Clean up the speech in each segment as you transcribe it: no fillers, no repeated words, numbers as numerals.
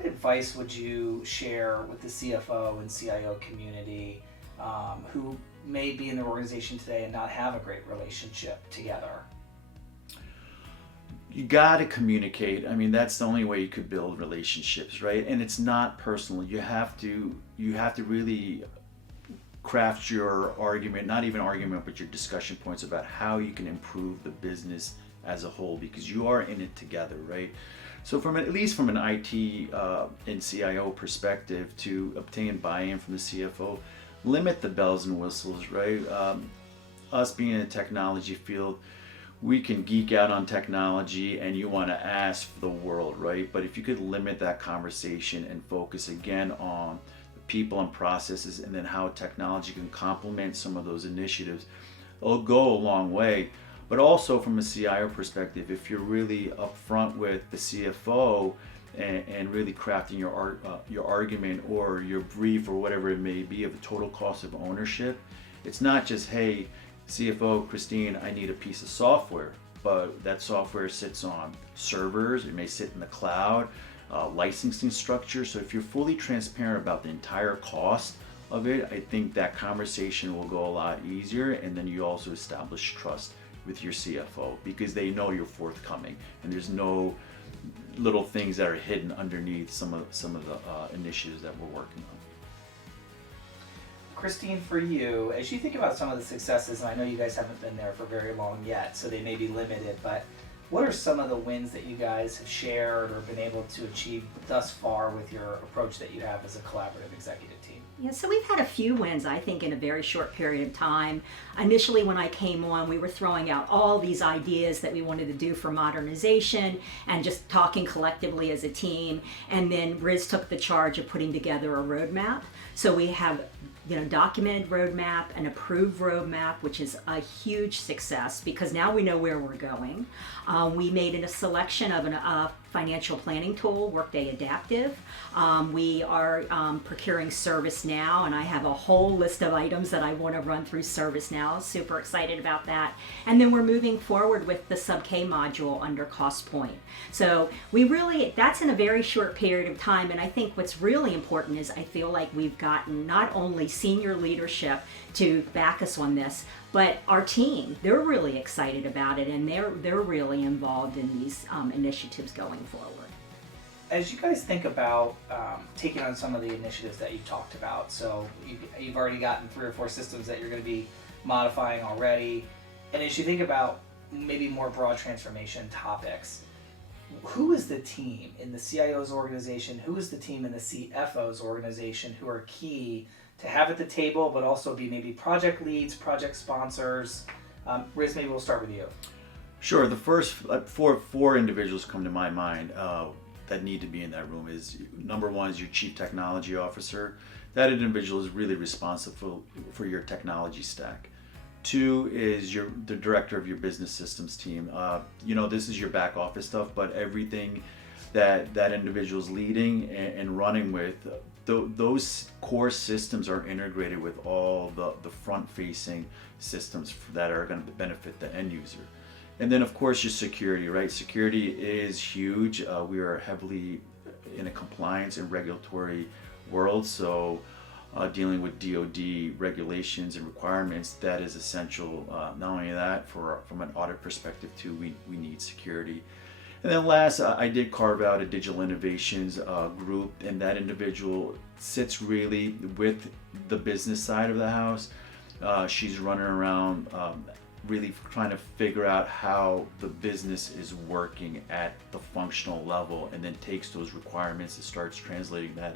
what advice would you share with the CFO and CIO community who may be in their organization today and not have a great relationship together? You got to communicate. I mean, that's the only way you could build relationships, right? And it's not personal. You have to really craft your argument, not even argument, but your discussion points about how you can improve the business as a whole, because you are in it together, right? So at least from an IT and CIO perspective, to obtain buy-in from the CFO, limit the bells and whistles, right? Us being in the technology field, we can geek out on technology and you want to ask for the world, right? But if you could limit that conversation and focus again on the people and processes, and then how technology can complement some of those initiatives, it'll go a long way. But also from a CIO perspective, if you're really upfront with the CFO and really crafting your argument or your brief or whatever it may be of the total cost of ownership, it's not just, hey, CFO Christine, I need a piece of software, but that software sits on servers, it may sit in the cloud, licensing structure. So if you're fully transparent about the entire cost of it, I think that conversation will go a lot easier, and then you also establish trust with your CFO because they know you're forthcoming and there's no little things that are hidden underneath some of the initiatives that we're working on. Christine, for you, as you think about some of the successes, and I know you guys haven't been there for very long yet, so they may be limited, but what are some of the wins that you guys have shared or been able to achieve thus far with your approach that you have as a collaborative executive team? Yeah, so we've had a few wins, I think, in a very short period of time. Initially, when I came on, we were throwing out all these ideas that we wanted to do for modernization and just talking collectively as a team. And then Riz took the charge of putting together a roadmap. So we have documented roadmap, an approved roadmap, which is a huge success because now we know where we're going. We made a selection of a financial planning tool, Workday Adaptive. We are procuring ServiceNow, and I have a whole list of items that I want to run through ServiceNow. Super excited about that. And then we're moving forward with the Sub-K module under CostPoint. So that's in a very short period of time, and I think what's really important is I feel like we've gotten not only senior leadership to back us on this, but our team, they're really excited about it, and they're really involved in these initiatives going forward. As you guys think about taking on some of the initiatives that you've talked about, so you've already gotten 3 or 4 systems that you're going to be modifying already, and as you think about maybe more broad transformation topics, who is the team in the CIO's organization, who is the team in the CFO's organization who are key to have at the table, but also be maybe project leads, project sponsors? Riz, maybe we'll start with you. Sure. The first four individuals come to my mind that need to be in that room is, number one is your chief technology officer. That individual is really responsible for your technology stack. 2 is the director of your business systems team. This is your back office stuff, but everything that individual is leading and running with, those core systems are integrated with all the front-facing systems that are going to benefit the end user. And then, of course, your security, right? Security is huge. We are heavily in a compliance and regulatory world, so dealing with DoD regulations and requirements, that is essential. Not only that, from an audit perspective too, we need security. And then last, I did carve out a digital innovations group, and that individual sits really with the business side of the house. She's running around really trying to figure out how the business is working at the functional level, and then takes those requirements and starts translating that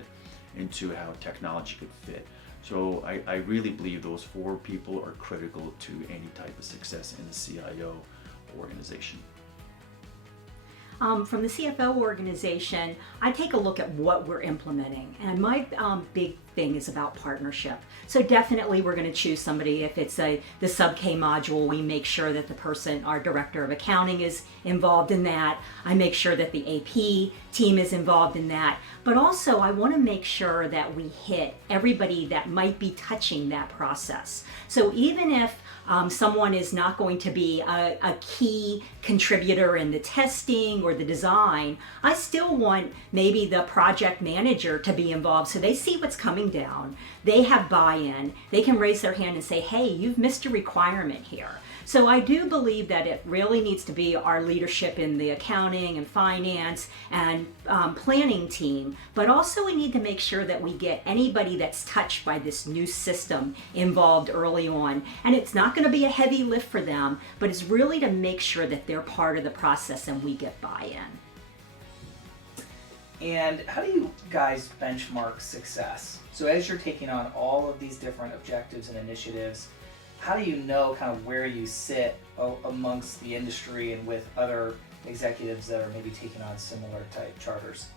into how technology could fit. So I really believe those 4 people are critical to any type of success in the CIO organization. From the CFO organization, I take a look at what we're implementing. And my big thing is about partnership. So definitely we're going to choose somebody. If it's the sub-K module, we make sure that the person, our director of accounting, is involved in that. I make sure that the AP team is involved in that. But also I want to make sure that we hit everybody that might be touching that process. So even if someone is not going to be a key contributor in the testing or the design, I still want maybe the project manager to be involved so they see what's coming down. They have buy-in. They can raise their hand and say, hey, you've missed a requirement here. So I do believe that it really needs to be our leadership in the accounting and finance and planning team, but also we need to make sure that we get anybody that's touched by this new system involved early on. And it's not going to be a heavy lift for them, but it's really to make sure that they're part of the process and we get buy-in. And how do you guys benchmark success? So as you're taking on all of these different objectives and initiatives, how do you know kind of where you sit amongst the industry and with other executives that are maybe taking on similar type charters?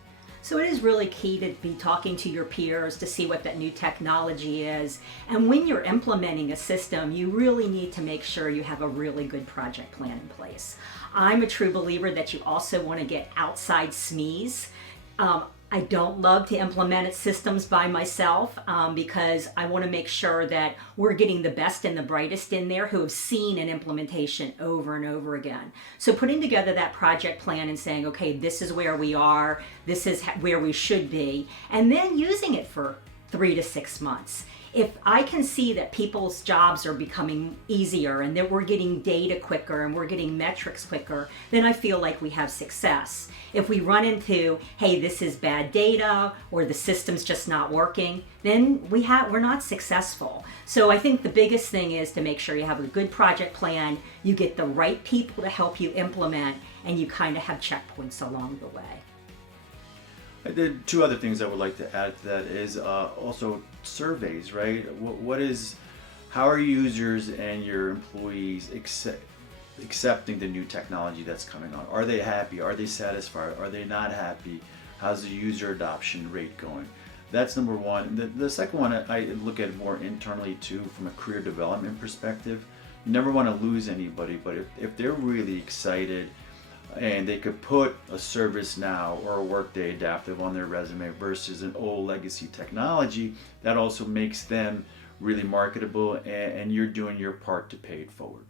So it is really key to be talking to your peers to see what that new technology is. And when you're implementing a system, you really need to make sure you have a really good project plan in place. I'm a true believer that you also want to get outside SMEs. I don't love to implement systems by myself because I want to make sure that we're getting the best and the brightest in there who have seen an implementation over and over again. So putting together that project plan and saying, okay, this is where we are, this is where we should be, and then using it for 3 to 6 months. If I can see that people's jobs are becoming easier and that we're getting data quicker and we're getting metrics quicker, then I feel like we have success. If we run into, hey, this is bad data or the system's just not working, then we're not successful. So I think the biggest thing is to make sure you have a good project plan, you get the right people to help you implement, and you kind of have checkpoints along the way. The two other things I would like to add to that is also surveys, right? How are users and your employees accepting the new technology that's coming on? Are they happy? Are they satisfied? Are they not happy? How's the user adoption rate going? That's number one. The second one, I look at more internally too, from a career development perspective. You never want to lose anybody, but if they're really excited and they could put a ServiceNow or a Workday Adaptive on their resume versus an old legacy technology, that also makes them really marketable, and you're doing your part to pay it forward.